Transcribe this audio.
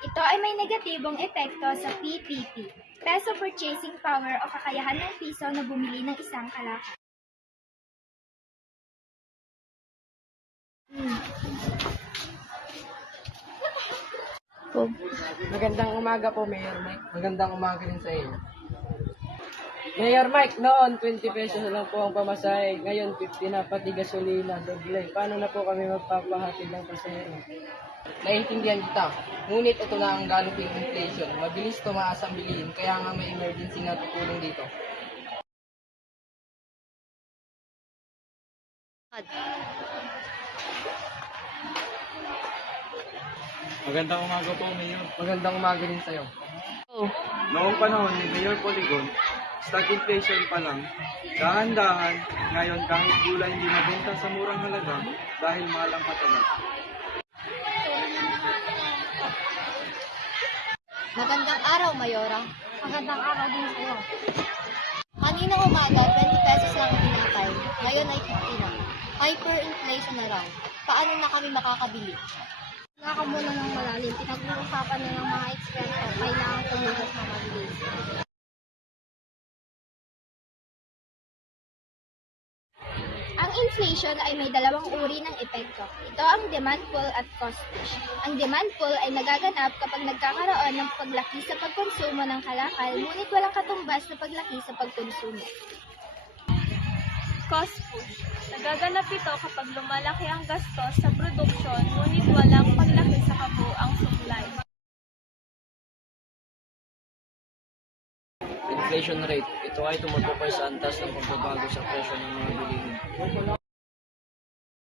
Ito ay may negatibong epekto sa PPP, Peso Purchasing Power o kakayahan ng piso na bumili ng isang kalakal. Magandang umaga po, Mayor Mike. Magandang umaga rin sa iyo. Mayor Mike, noon 20 pesos lang po ang pamasahe. Ngayon 50 na, pati gasolina, doble. Paano na po kami magpapahatid ng pasahero? Naiintindihan kita. Ngunit ito na ang galoping inflation. Mabilis tumaas ang bilihin, kaya nga may emergency na tutulong dito. Magandang umaga po, Mayor. Magandang umaga rin sa iyo. Noong panahon ni Mayor Polygon, stagflation pa lang. Dahan-dahan, ngayon kahit gulay hindi mabenta sa murang halaga dahil mahal ang patagal. Magandang araw, Mayora. Magandang araw din sa'yo. Kaninang umaga, 20 pesos lang ang tinatay. Ngayon ay 50 na. Hyperinflation na raw. Paano na kami makakabili? Naka muna ng malalim. Pinag-uusapan na ng mga eksperto. Kailangan tumigas na mabilis. Ang inflation ay may dalawang uri ng epekto. Ito ang demand pull at cost push. Ang demand pull ay nagaganap kapag nagkakaroon ng paglaki sa pagkonsumo ng kalakal, ngunit walang katumbas na paglaki sa pagkonsumo. Cost push. Nagaganap ito kapag lumalaki ang gastos sa produksyon ngunit walang paglaki sa kabuuang supply. Inflation rate. Ito ay tumutukoy sa antas ng pagbabago sa presyo ng mga bilihin.